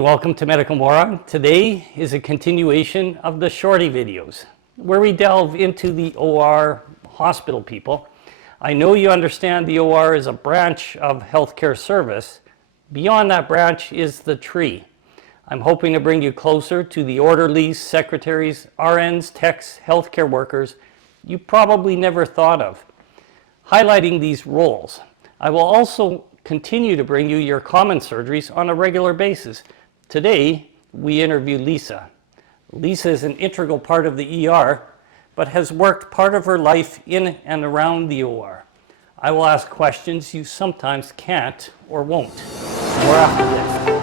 Welcome to Medical Moron. Today is a continuation of the shorty videos where we delve into the OR hospital people. I know you understand the OR is a branch of healthcare service. Beyond that branch is the tree. I'm hoping to bring you closer to the orderlies, secretaries, RNs, techs, healthcare workers you probably never thought of, highlighting these roles. I will also continue to bring you your common surgeries on a regular basis. Today, we interview Lisa. Lisa is an integral part of the ER, but has worked part of her life in and around the OR. I will ask questions you sometimes can't or won't. More after this.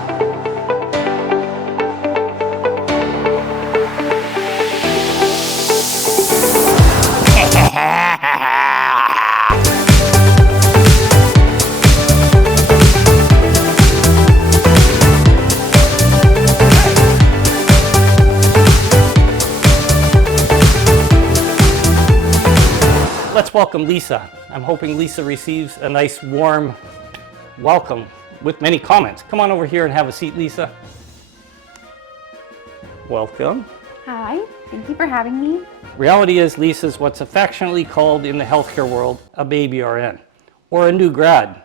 Let's welcome Lisa. I'm hoping Lisa receives a nice warm welcome with many comments. Come on over here and have a seat, Lisa. Welcome. Hi, thank you for having me. Reality is Lisa's what's affectionately called in the healthcare world a baby RN or a new grad.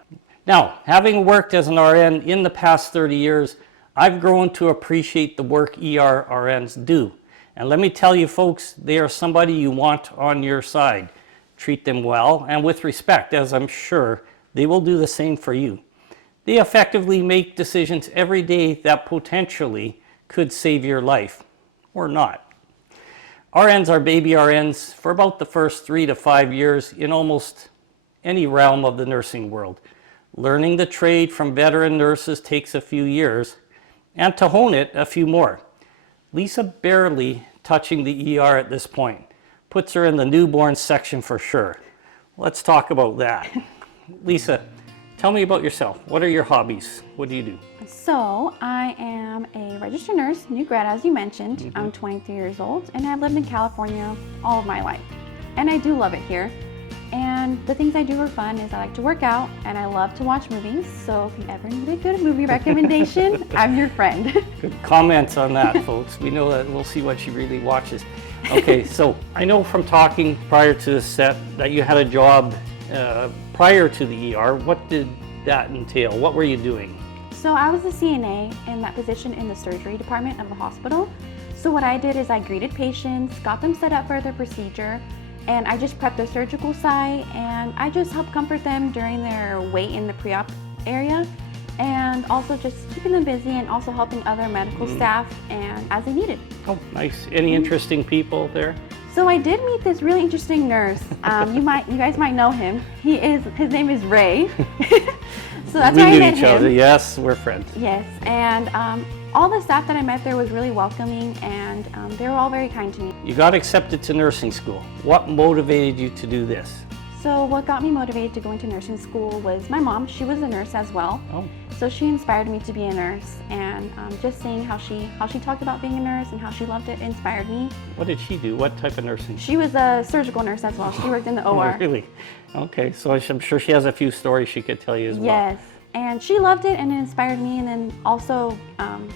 Now, having worked as an RN in the past 30 years, I've grown to appreciate the work ER RNs do. And let me tell you folks, they are somebody you want on your side. Treat them well and with respect, as I'm sure they will do the same for you. They effectively make decisions every day that potentially could save your life, or not. RNs are baby RNs for about the first 3 to 5 years in almost any realm of the nursing world. Learning the trade from veteran nurses takes a few years, and to hone it, a few more. Lisa barely touching the ER at this point. Puts her in the newborn section for sure. Let's talk about that. Lisa, tell me about yourself. What are your hobbies? What do you do? So I am a registered nurse, new grad as you mentioned. I'm 23 years old and I've lived in California all of my life. And I do love it here. And the things I do for fun is I like to work out and I love to watch movies. So if you ever need a good movie recommendation, I'm your friend. Good comments on that, folks. We know that we'll see what she really watches. Okay, so I know from talking prior to the set that you had a job prior to the ER. What did that entail? What were you doing? So I was a CNA in that position in the surgery department of the hospital. So what I did is I greeted patients, got them set up for their procedure, and I just prepped their surgical site, and I just helped comfort them during their wait in the pre-op area, and also just keeping them busy and also helping other medical staff and as they needed. Oh, nice. Any interesting people there? So I did meet this really interesting nurse. You guys might know him. His name is Ray. So that's why I met him. We knew each other. Yes, we're friends. Yes, and all the staff that I met there was really welcoming, and they were all very kind to me. You got accepted to nursing school. What motivated you to do this? So what got me motivated to go into nursing school was my mom. She was a nurse as well. Oh. So she inspired me to be a nurse, and just seeing how she talked about being a nurse and how she loved it inspired me. What did she do? What type of nursing? She was a surgical nurse as well. She worked in the OR. Oh, really? Okay, so I'm sure she has a few stories she could tell you as well. Yes, and she loved it and it inspired me, and then also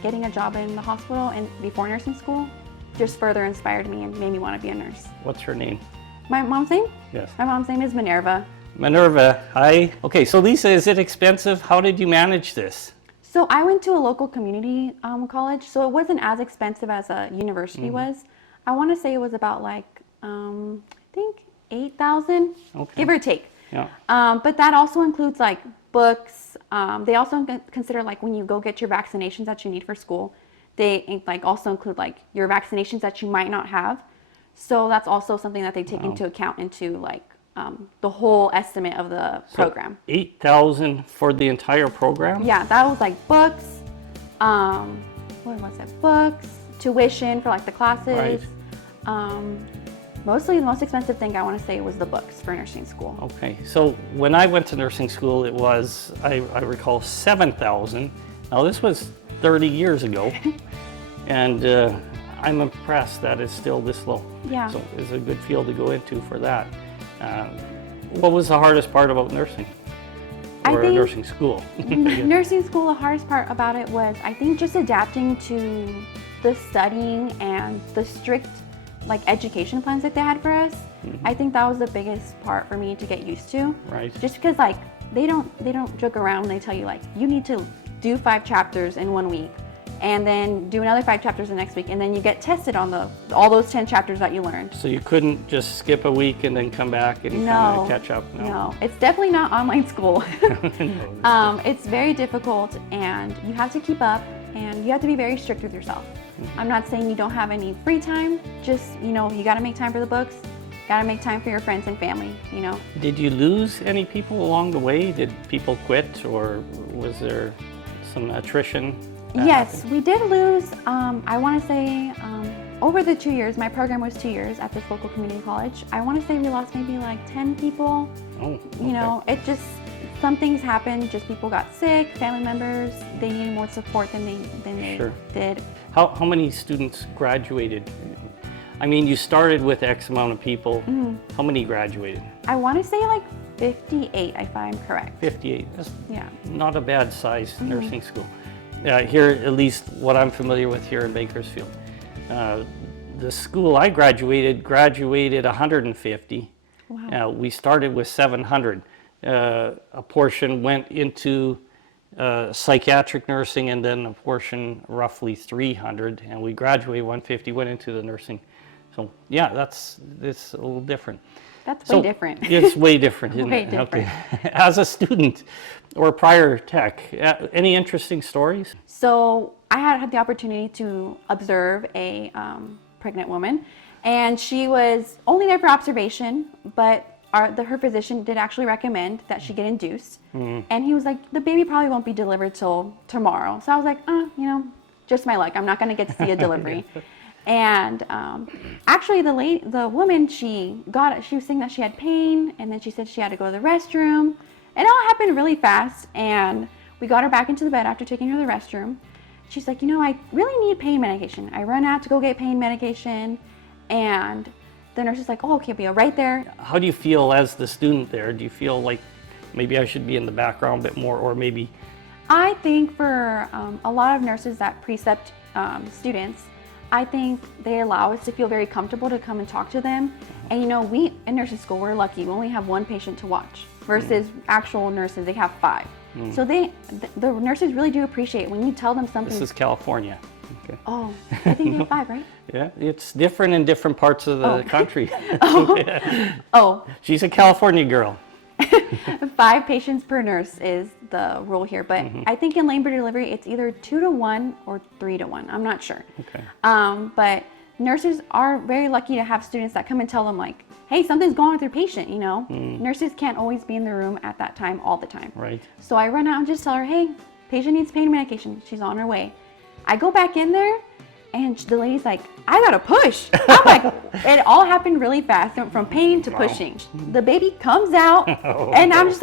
getting a job in the hospital and before nursing school just further inspired me and made me want to be a nurse. What's her name? My mom's name? Yes. My mom's name is Minerva. Minerva, hi. Okay, so Lisa, is it expensive? How did you manage this? So I went to a local community college, so it wasn't as expensive as a university was. I want to say it was about like, I think $8,000, give or take. Yeah. But that also includes like books. They also consider like when you go get your vaccinations that you need for school, they like also include like your vaccinations that you might not have. So that's also something that they take into account into like the whole estimate of the program. $8,000 for the entire program? Yeah, that was like books, what was it? Books, tuition for like the classes. Right. Mostly the most expensive thing I want to say was the books for nursing school. Okay, so when I went to nursing school, it was, I recall, $7,000. Now this was 30 years ago, and I'm impressed that it's still this low. Yeah. So it's a good field to go into for that. What was the hardest part about nursing? or a think nursing school? nursing school, the hardest part about it was, I think, just adapting to the studying and the strict education plans that they had for us. I think that was the biggest part for me to get used to. Right. Just because they don't joke around when they tell you you need to do 5 chapters in 1 week, and then do another 5 chapters the next week, and then you get tested on all those 10 chapters that you learned. So you couldn't just skip a week and then come back and kind of catch up? No, it's definitely not online school. It's very difficult, and you have to keep up, and you have to be very strict with yourself. I'm not saying you don't have any free time, just, you got to make time for the books, got to make time for your friends and family, Did you lose any people along the way? Did people quit, or was there some attrition? Yes, we did lose, I want to say, over the 2 years, my program was 2 years at this local community college. I want to say we lost maybe 10 people. Oh, okay. It just, some things happened, just people got sick, family members, they needed more support than they Sure. did. How many students graduated? I mean, you started with X amount of people. How many graduated? I want to say 58, if I'm correct. 58. That's Yeah. not a bad size nursing school. Here, at least what I'm familiar with here in Bakersfield. The school I graduated 150. Wow. We started with 700. A portion went into psychiatric nursing, and then a portion, roughly 300, and we graduated 150, went into the nursing. So yeah, it's a little different. That's way different. It's way different, isn't Way it? different. Okay. As a student or prior tech, any interesting stories? So I had the opportunity to observe a pregnant woman, and she was only there for observation, but her physician did actually recommend that she get induced. And he was like, the baby probably won't be delivered till tomorrow. So I was like, just my luck. I'm not going to get to see a delivery. And actually, the woman, she was saying that she had pain, and then she said she had to go to the restroom. It all happened really fast, and we got her back into the bed after taking her to the restroom. She's like, I really need pain medication. I run out to go get pain medication, and the nurse is like, oh, okay, be right there. How do you feel as the student there? Do you feel like maybe I should be in the background a bit more, or maybe? I think for a lot of nurses that precept students, I think they allow us to feel very comfortable to come and talk to them. And we in nursing school, we're lucky. We only have 1 patient to watch versus actual nurses, they have 5. So the nurses really do appreciate when you tell them something. This is California. Okay. Oh, I think they have 5, right? Yeah, it's different in different parts of the country. Oh. She's a California girl. 5 patients per nurse is the rule here, but I think in labor delivery it's either 2 to 1 or 3 to 1. I'm not sure. Okay. But nurses are very lucky to have students that come and tell them hey, something's going on with your patient. Nurses can't always be in the room at that time all the time. Right. So I run out and just tell her, hey, patient needs pain medication. She's on her way. I go back in there, and the lady's like, I gotta push. I'm like, it all happened really fast, from pain to pushing. The baby comes out, and I'm just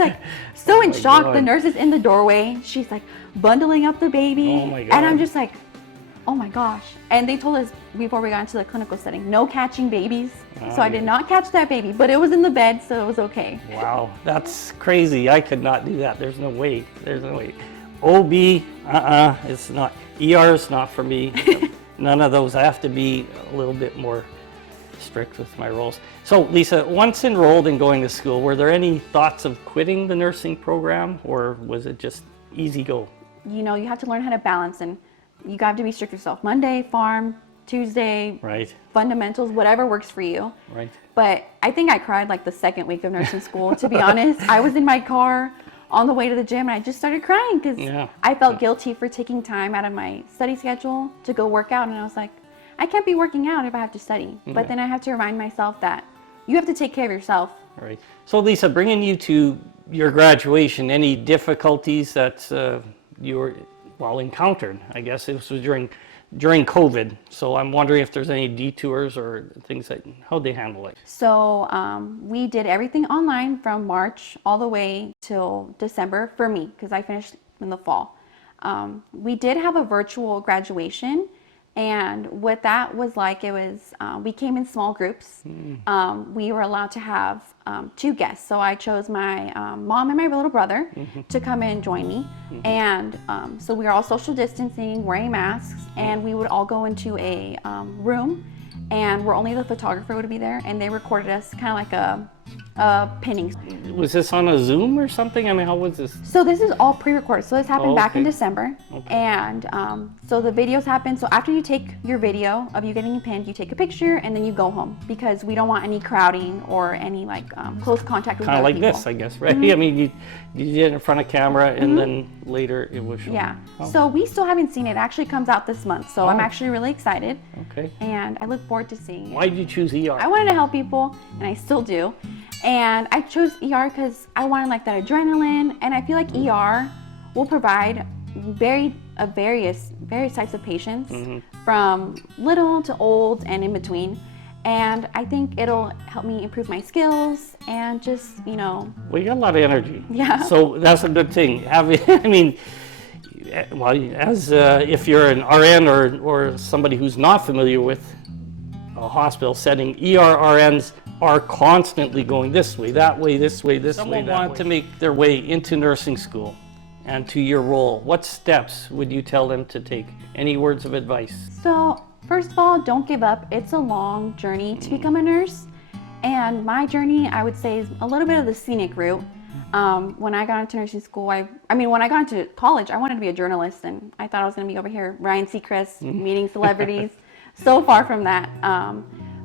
so in shock. God. The nurse is in the doorway. She's bundling up the baby. Oh my God. And I'm just oh my gosh. And they told us before we got into the clinical setting, no catching babies. So I did not catch that baby, but it was in the bed, so it was okay. Wow, that's crazy. I could not do that. There's no way. OB, it's not. ER is not for me. None of those. I have to be a little bit more strict with my roles. So Lisa, once enrolled in going to school, were there any thoughts of quitting the nursing program, or was it just easy go? You have to learn how to balance, and you got to be strict with yourself. Monday, farm, Tuesday, Right. fundamentals, whatever works for you. Right. But I think I cried the second week of nursing school, to be honest. I was in my car on the way to the gym, and I just started crying because I felt guilty for taking time out of my study schedule to go work out. And I was like, I can't be working out if I have to study. But then I have to remind myself that you have to take care of yourself. Right. So Lisa, bringing you to your graduation, any difficulties that you encountered? I guess it was during COVID. So I'm wondering if there's any detours or things how'd they handle it? So we did everything online from March all the way till December for me, because I finished in the fall. We did have a virtual graduation, And what that was like, it was, we came in small groups. We were allowed to have 2 guests. So I chose my mom and my little brother to come in and join me. And so we were all social distancing, wearing masks, and we would all go into a room, and where only the photographer would be there, and they recorded us kind of like a pinning. Was this on a Zoom or something? I mean, how was this? So this is all pre-recorded. So this happened back in Okay. December. Okay. And so the videos happen. So after you take your video of you getting pinned, you take a picture and then you go home, because we don't want any crowding or any like close contact with Kind of other like people. this, I guess, right? I mean, you did it in front of camera, and then later it was shown. Yeah. Oh, So we still haven't seen it. It actually comes out this month. So I'm Oh. actually really excited, okay. and I look forward to seeing it. Why did you choose ER? I wanted to help people, and I still do. And I chose ER because I wanted like that adrenaline, and I feel like ER will provide various types of patients, from little to old and in between. And I think it'll help me improve my skills and just, you know. Well, you got a lot of energy. Yeah. So that's a good thing. I mean, well, as if you're an RN or somebody who's not familiar with a hospital setting, RNs are constantly going this way, that way, this way, this way, that way. Someone want to make their way into nursing school and to your role. What steps would you tell them to take? Any words of advice? So first of all, don't give up. It's a long journey to become a nurse. And my journey, I would say, is a little bit of the scenic route. When I got into nursing school, when I got into college, I wanted to be a journalist, and I thought I was going to be over here, Ryan Seacrest, meeting celebrities. So far from that.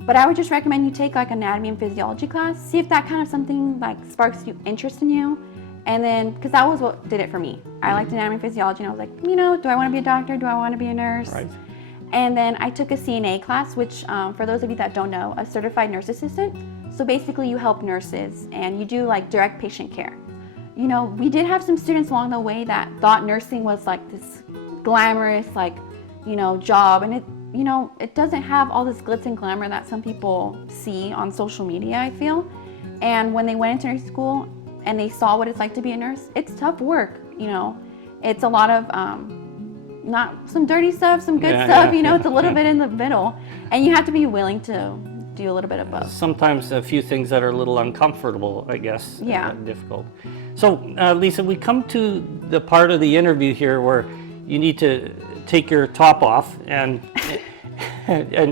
But I would just recommend you take like anatomy and physiology class, see if that kind of something like sparks interest in you. And then, because that was what did it for me. I liked anatomy and physiology, and I was like, you know, do I want to be a doctor? Do I want to be a nurse? Right. And then I took a CNA class, which for those of you that don't know, a certified nurse assistant. So basically you help nurses and you do like direct patient care. You know, we did have some students along the way that thought nursing was like this glamorous, like, you know, job. And it, you know, it doesn't have all this glitz and glamour that some people see on social media, I feel. And when they went into nursing school and they saw what it's like to be a nurse, it's tough work, you know. It's a lot of, not some dirty stuff, some good stuff, you know, it's a little bit in the middle. And you have to be willing to do a little bit of both. Sometimes a few things that are a little uncomfortable, I guess. Yeah. Difficult. So, Lisa, we come to the part of the interview here where you need to take your top off and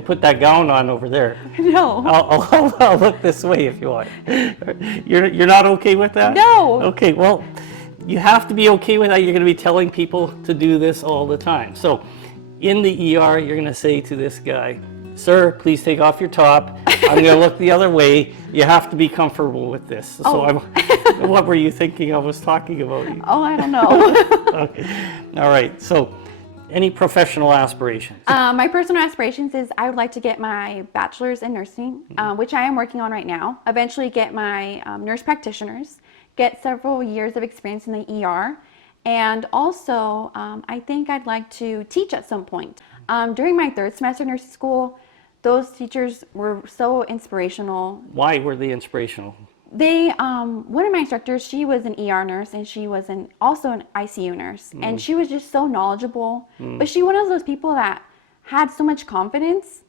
put that gown on over there. No. I'll look this way if you want. You're not okay with that? No. Okay, well, you have to be okay with that. You're going to be telling people to do this all the time. So in the ER, you're going to say to this guy, sir, please take off your top. I'm going to look the other way. You have to be comfortable with this. So what were you thinking I was talking about? Oh, I don't know. Okay. All right. So any professional aspirations? My personal aspirations is I would like to get my bachelor's in nursing, which I am working on right now. Eventually get my nurse practitioners, get several years of experience in the ER. And also, I think I'd like to teach at some point. During my 3rd semester of nursing school, those teachers were so inspirational. Why were they inspirational? They, one of my instructors, she was an ER nurse and she was also an ICU nurse. And she was just so knowledgeable. But she was one of those people that had so much confidence,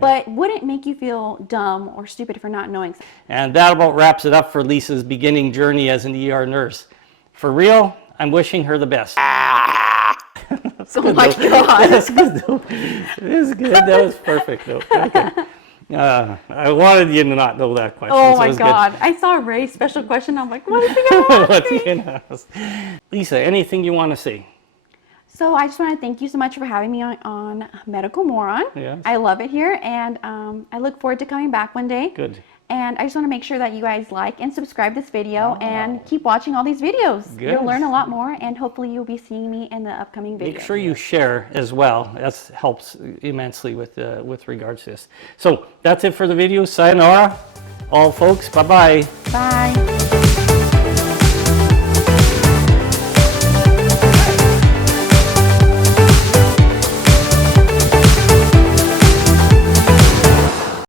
but wouldn't make you feel dumb or stupid for not knowing something. And that about wraps it up for Lisa's beginning journey as an ER nurse. For real, I'm wishing her the best. Oh my God. That's good though. It is good. That was perfect though. Okay. I wanted you to not know that question. Oh so my it was God. I saw Ray's special question. I'm like, what is he going to ask What's me? he gonna ask? Lisa, anything you want to say? So I just want to thank you so much for having me on Medical Moron. Yes. I love it here, and I look forward to coming back one day. Good. And I just want to make sure that you guys like and subscribe this video and keep watching all these videos. Good. You'll learn a lot more, and hopefully you'll be seeing me in the upcoming videos. Make sure you share as well. That helps immensely with regards to this. So that's it for the video. Sayonara, all folks. Bye-bye. Bye.